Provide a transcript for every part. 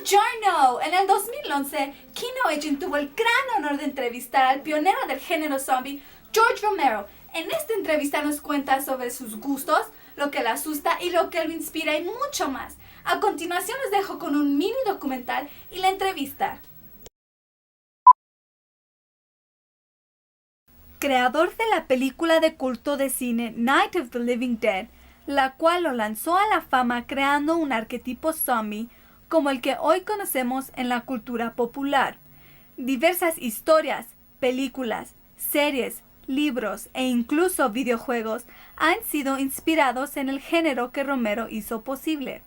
Buongiorno! En el 2011, Kino-AGEN tuvo el gran honor de entrevistar al pionero del género zombie, George Romero. En esta entrevista nos cuenta sobre sus gustos, lo que le asusta y lo que lo inspira y mucho más. A continuación les dejo con un mini documental y la entrevista. Creador de la película de culto de cine Night of the Living Dead, la cual lo lanzó a la fama creando un arquetipo zombie como el que hoy conocemos en la cultura popular. Diversas historias, películas, series, libros e incluso videojuegos han sido inspirados en el género que Romero hizo posible.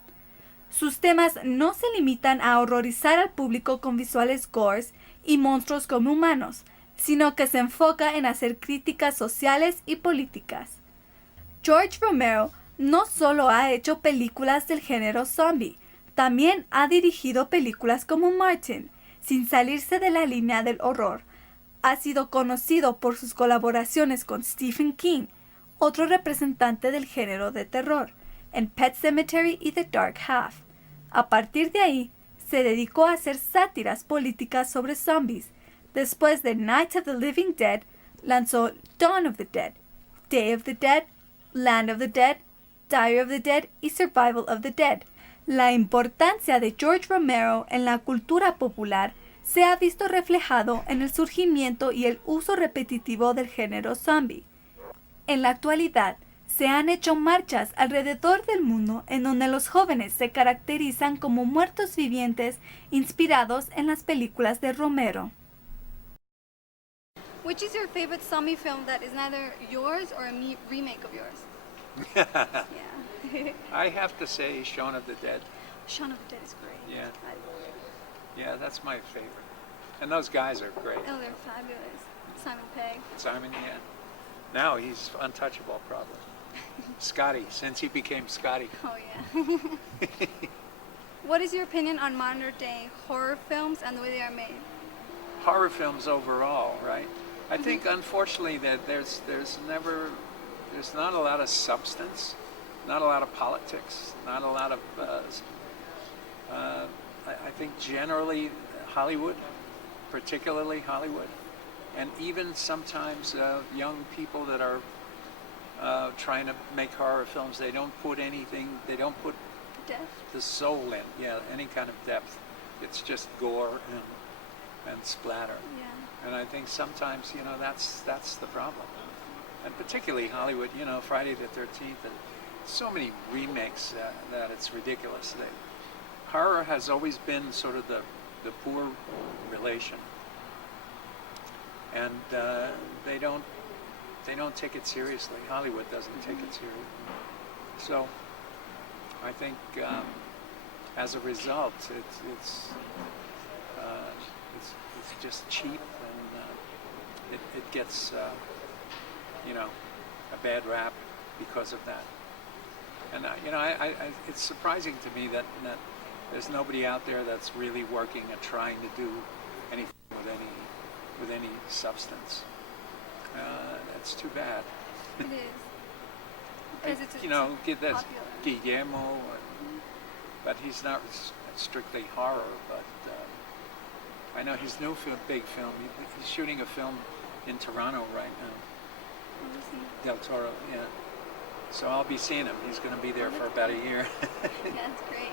Sus temas no se limitan a horrorizar al público con visuales gores y monstruos como humanos, sino que se enfoca en hacer críticas sociales y políticas. George Romero no solo ha hecho películas del género zombie, también ha dirigido películas como Martin, sin salirse de la línea del horror. Ha sido conocido por sus colaboraciones con Stephen King, otro representante del género de terror, en Pet Sematary y The Dark Half. A partir de ahí, se dedicó a hacer sátiras políticas sobre zombies. Después de Night of the Living Dead, lanzó Dawn of the Dead, Day of the Dead, Land of the Dead, Diary of the Dead y Survival of the Dead. La importancia de George Romero en la cultura popular se ha visto reflejado en el surgimiento y el uso repetitivo del género zombie. En la actualidad, se han hecho marchas alrededor del mundo en donde los jóvenes se caracterizan como muertos vivientes inspirados en las películas de Romero. Which is your favorite zombie film that is neither yours or a remake of yours? Yeah. I have to say Shaun of the Dead. Shaun of the Dead is great. Yeah. Yeah, that's my favorite. And those guys are great. Oh, they're fabulous. Simon Pegg. Simon, yeah. Now he's untouchable, probably. Scotty, since he became Scotty. Oh, yeah. What is your opinion on modern day horror films and the way they are made? Horror films overall, right? I think, unfortunately, that there's not a lot of substance, not a lot of politics, not a lot of. I think generally Hollywood, particularly Hollywood, and even sometimes young people that are trying to make horror films, they don't put anything. They don't put Depth. the soul in. Yeah, any kind of depth. It's just gore and splatter. Yeah. And I think sometimes, that's the problem. And particularly Hollywood, Friday the 13th, and so many remakes that it's ridiculous. Horror has always been sort of the poor relation. And they don't take it seriously. Hollywood doesn't take it seriously. So I think as a result, it's just cheap, and it gets a bad rap because of that. And it's surprising to me that there's nobody out there that's really working and trying to do anything with any substance. That's too bad. It is. Because it's get this popular. Guillermo, but he's not strictly horror. But I know his new big film. He's shooting a film in Toronto right now. Del Toro, yeah. So I'll be seeing him. He's going to be there for about a year. Yeah, that's great.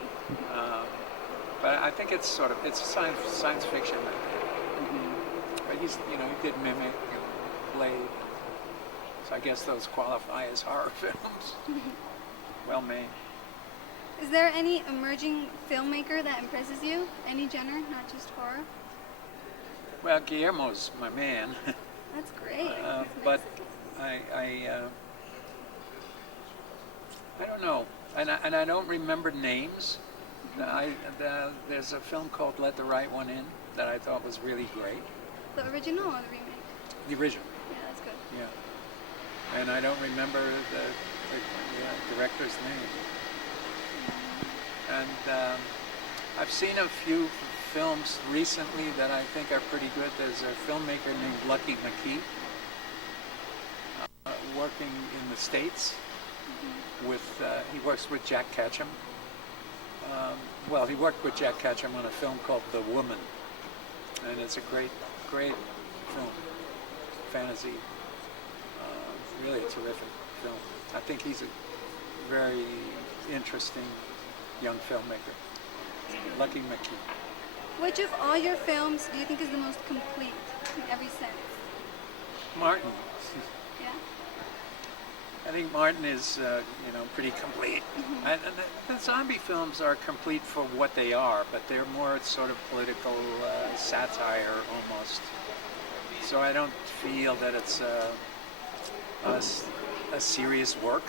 But I think it's science fiction. I think. Mm-hmm. But he did Mimic, Blade. So I guess those qualify as horror films. Well made. Is there any emerging filmmaker that impresses you? Any genre, not just horror? Well, Guillermo's my man. That's great. But I don't know, and I don't remember names. There's a film called Let the Right One In that I thought was really great. The original or the remake? The original. Yeah, that's good. Yeah. And I don't remember the director's name. And I've seen a few films recently that I think are pretty good. There's a filmmaker named Lucky McKee working in the States. He works with Jack Ketchum. Well, he worked with Jack Ketchum on a film called The Woman, and it's a great film, fantasy, really a terrific film. I think he's a very interesting young filmmaker. Lucky McKee. Which of all your films do you think is the most complete in every sense? Martin. Yeah? I think Martin is, pretty complete. And the zombie films are complete for what they are, but they're more sort of political satire almost. So I don't feel that it's a serious work.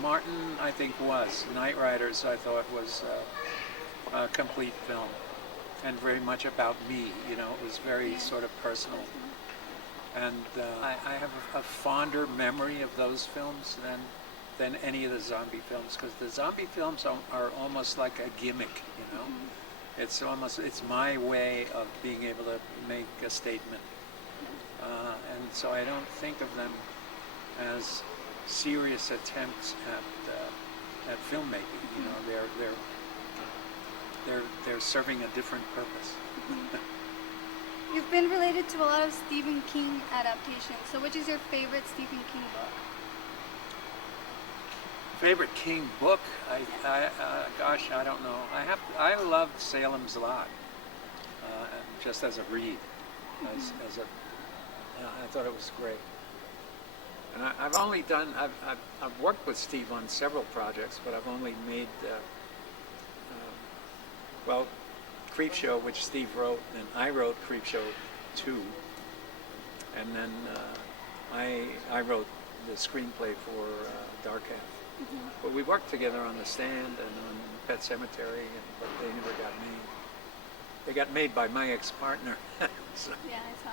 Martin, I think, was. Night Riders, I thought, was a complete film, and very much about me. It was very sort of personal. And I have a fonder memory of those films than any of the zombie films, because the zombie films are almost like a gimmick. It's my way of being able to make a statement, and so I don't think of them as serious attempts at filmmaking. They're serving a different purpose. You've been related to a lot of Stephen King adaptations. So which is your favorite Stephen King book? Favorite King book? Gosh, I don't know. I loved Salem's Lot, just as a read. I thought it was great. And I've worked with Steve on several projects, but I've only made, Creepshow, which Steve wrote, and I wrote Creepshow 2, and then I wrote the screenplay for Dark Half. But we worked together on The Stand and on Pet Cemetery, but they never got made. They got made by my ex-partner. So. Yeah, I saw.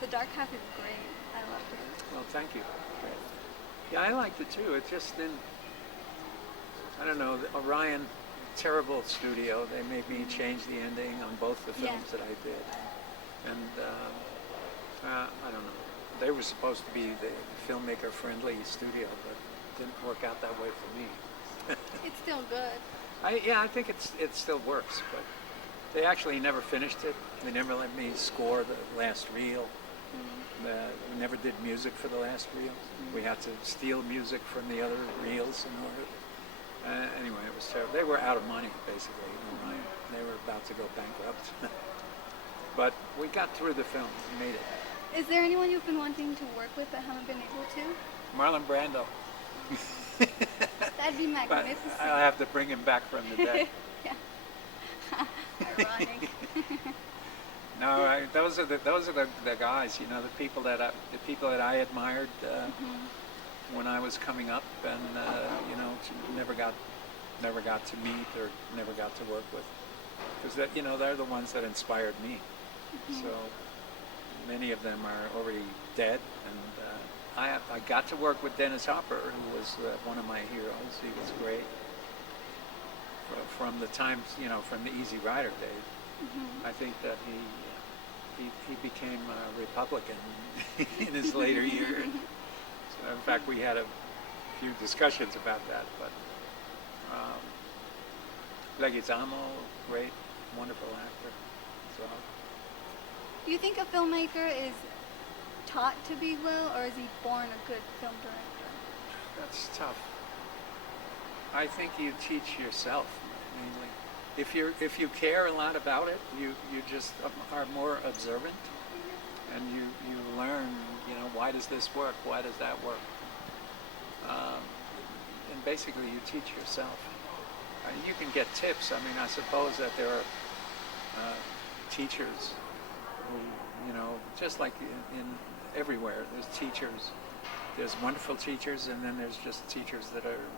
The Dark Half is great. I loved it. Well, thank you. Yeah, I liked it too. It just didn't. I don't know. Orion, terrible studio. They made me change the ending on both the films that I did, and I don't know. They were supposed to be the filmmaker-friendly studio, but it didn't work out that way for me. It's still good. I think it still works, but they actually never finished it. They never let me score the last reel. We never did music for the last reel. We had to steal music from the other reels in order. Anyway, it was terrible. They were out of money, basically. They were about to go bankrupt. But we got through the film. We made it. Is there anyone you've been wanting to work with but haven't been able to? Marlon Brando. That'd be magnificent. But I'll have to bring him back from the dead. Yeah. Ironic. No, those are the guys. The people that I admired when I was coming up, and never got to meet or never got to work with, because they're the ones that inspired me. So many of them are already dead, and I got to work with Dennis Hopper, who was one of my heroes. He was great from the times, from the Easy Rider days. I think that he became a Republican in his later years. So in fact, we had a few discussions about that. But Leguizamo, great, wonderful actor. So. Do you think a filmmaker is taught to be well, or is he born a good film director? That's tough. I think you teach yourself mainly. If you care a lot about it, you just are more observant, and you learn. Why does this work? Why does that work? And basically, you teach yourself. You can get tips. I suppose that there are teachers who, just like in everywhere, there's teachers. There's wonderful teachers, and then there's just teachers that are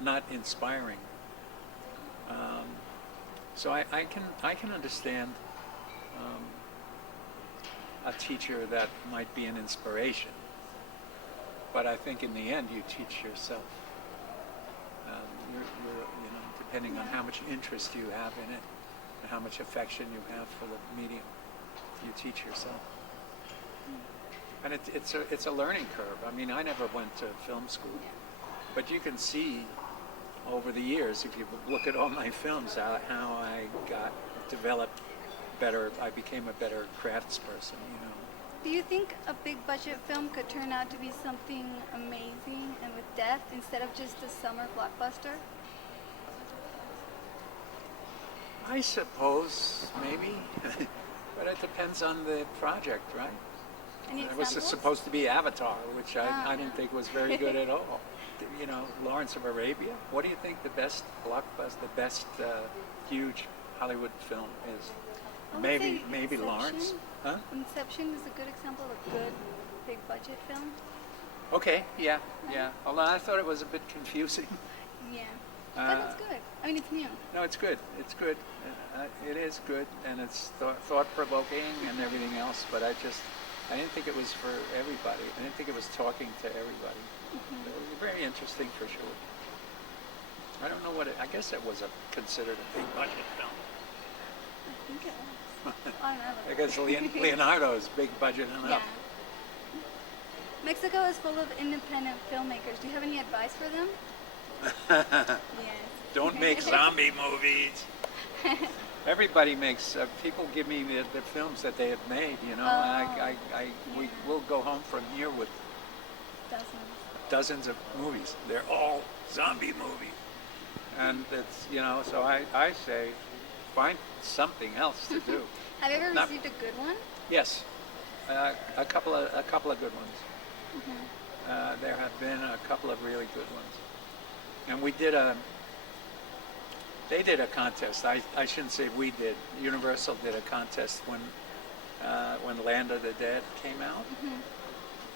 not inspiring. So I can understand a teacher that might be an inspiration, but I think in the end you teach yourself. You're depending on how much interest you have in it and how much affection you have for the medium, you teach yourself. And it's a learning curve. I never went to film school, but you can see over the years, if you look at all my films, how I developed better, I became a better craftsperson, you know. Do you think a big budget film could turn out to be something amazing and with depth instead of just a summer blockbuster? I suppose, maybe, but it depends on the project, right? Any It was examples? supposed to be Avatar, which I didn't think was very good at all. You know, Lawrence of Arabia. What do you think the best blockbuster, the best huge Hollywood film is? I would say Maybe Inception. Lawrence. Huh? Inception is a good example of a good big budget film. Okay, yeah. Although I thought it was a bit confusing. Yeah. But it's good. I mean, it's new. No, it's good. It's good. It is good, and it's thought-provoking and everything else. But I didn't think it was for everybody. I didn't think it was talking to everybody. It was very interesting for sure. I don't know I guess it was considered a big budget film. I think it was. I don't know. I guess Leonardo's big budget and Yeah. up. Mexico is full of independent filmmakers. Do you have any advice for them? Yes. Don't make zombie movies. Everybody makes. People give me the films that they have made, you know. We will go home from here with dozens of movies. They're all zombie movies, and it's, you know. So I say, find something else to do. Have you ever received a good one? Yes, a couple of good ones. There have been a couple of really good ones, and they did a contest. I shouldn't say we did. Universal did a contest when Land of the Dead came out,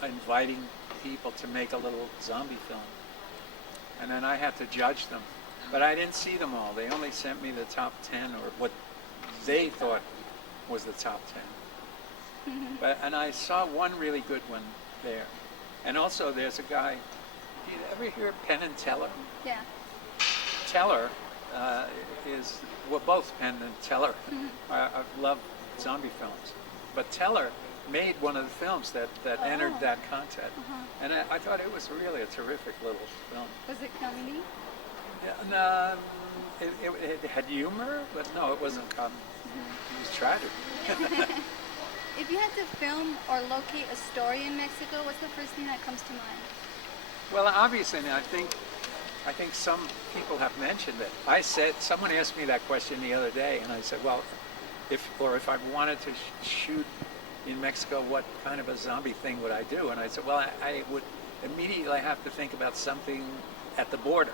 inviting people to make a little zombie film, and then I had to judge them. But I didn't see them all. They only sent me the top 10, or what they thought was the top 10. And I saw one really good one there. And also there's a guy, do you ever hear Penn and Teller? Yeah. Teller we're both Penn and Teller. I love zombie films. But Teller made one of the films that entered that contest. And I thought it was really a terrific little film. Was it comedy? Yeah, and, it had humor, but no, it wasn't comedy. It was tragic. If you had to film or locate a story in Mexico, what's the first thing that comes to mind? Well, obviously, I think some people have mentioned it. Someone asked me that question the other day, and I said, well, if I wanted to shoot in Mexico, what kind of a zombie thing would I do? And I said, well, I would immediately have to think about something at the border.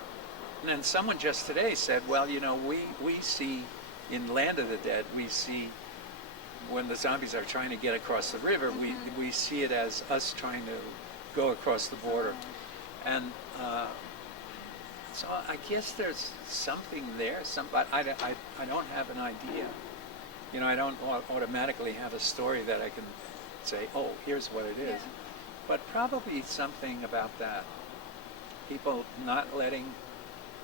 And then someone just today said, well, you know, we see in Land of the Dead, we see when the zombies are trying to get across the river, we see it as us trying to go across the border. And so I guess there's something there. But I don't have an idea. You know, I don't automatically have a story that I can say, oh, here's what it is. Yeah. But probably something about that. People not letting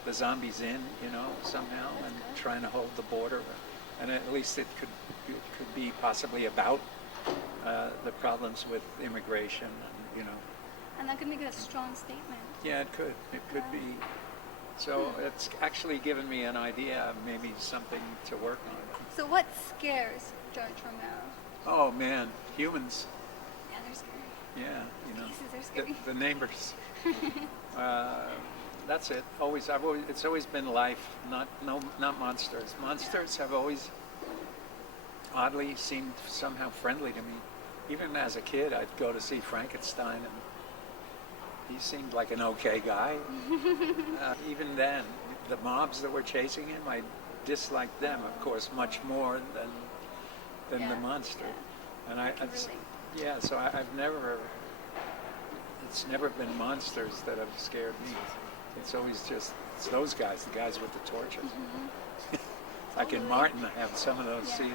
the zombies in, you know, somehow, and trying to hold the border. And at least it could be possibly about the problems with immigration, and, you know. And that could make a strong statement. Yeah, it could. It could be. So it's actually given me an idea, maybe something to work on. So what scares George Romero? Oh man, humans. Yeah, they're scary. Yeah, you know. Cases are scary. The neighbors. That's it. It's always been life, not monsters. Monsters have always oddly seemed somehow friendly to me. Even as a kid, I'd go to see Frankenstein, and he seemed like an okay guy. Even then, the mobs that were chasing him, I disliked them, of course, much more than the monster. Yeah. And so I've never. It's never been monsters that have scared me. It's always just those guys, the guys with the torches. Like in Martin, I have some of those. Yeah. See,